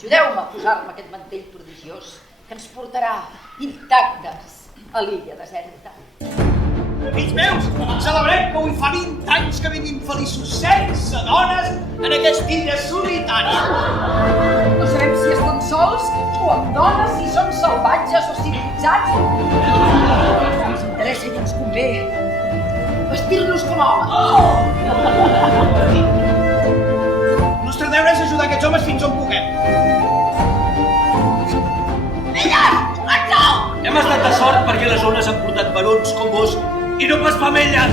Ajudeu-me a posar-me aquest mantell prodigiós que ens portarà intactes a l'illa deserta. Fills meus, celebrem que avui fa 20 anys que vivim feliços sense dones en aquesta illa solitària. No sabem si estem sols o amb dones, si som salvatges o civilitzats. Ens interessa i ens convé vestir-nos com homes. El nostre deure és ajudar aquests homes fins on puguem. Filles, marxeu! Hem estat de sort perquè les ones han portat barons com vos i no pas femelles!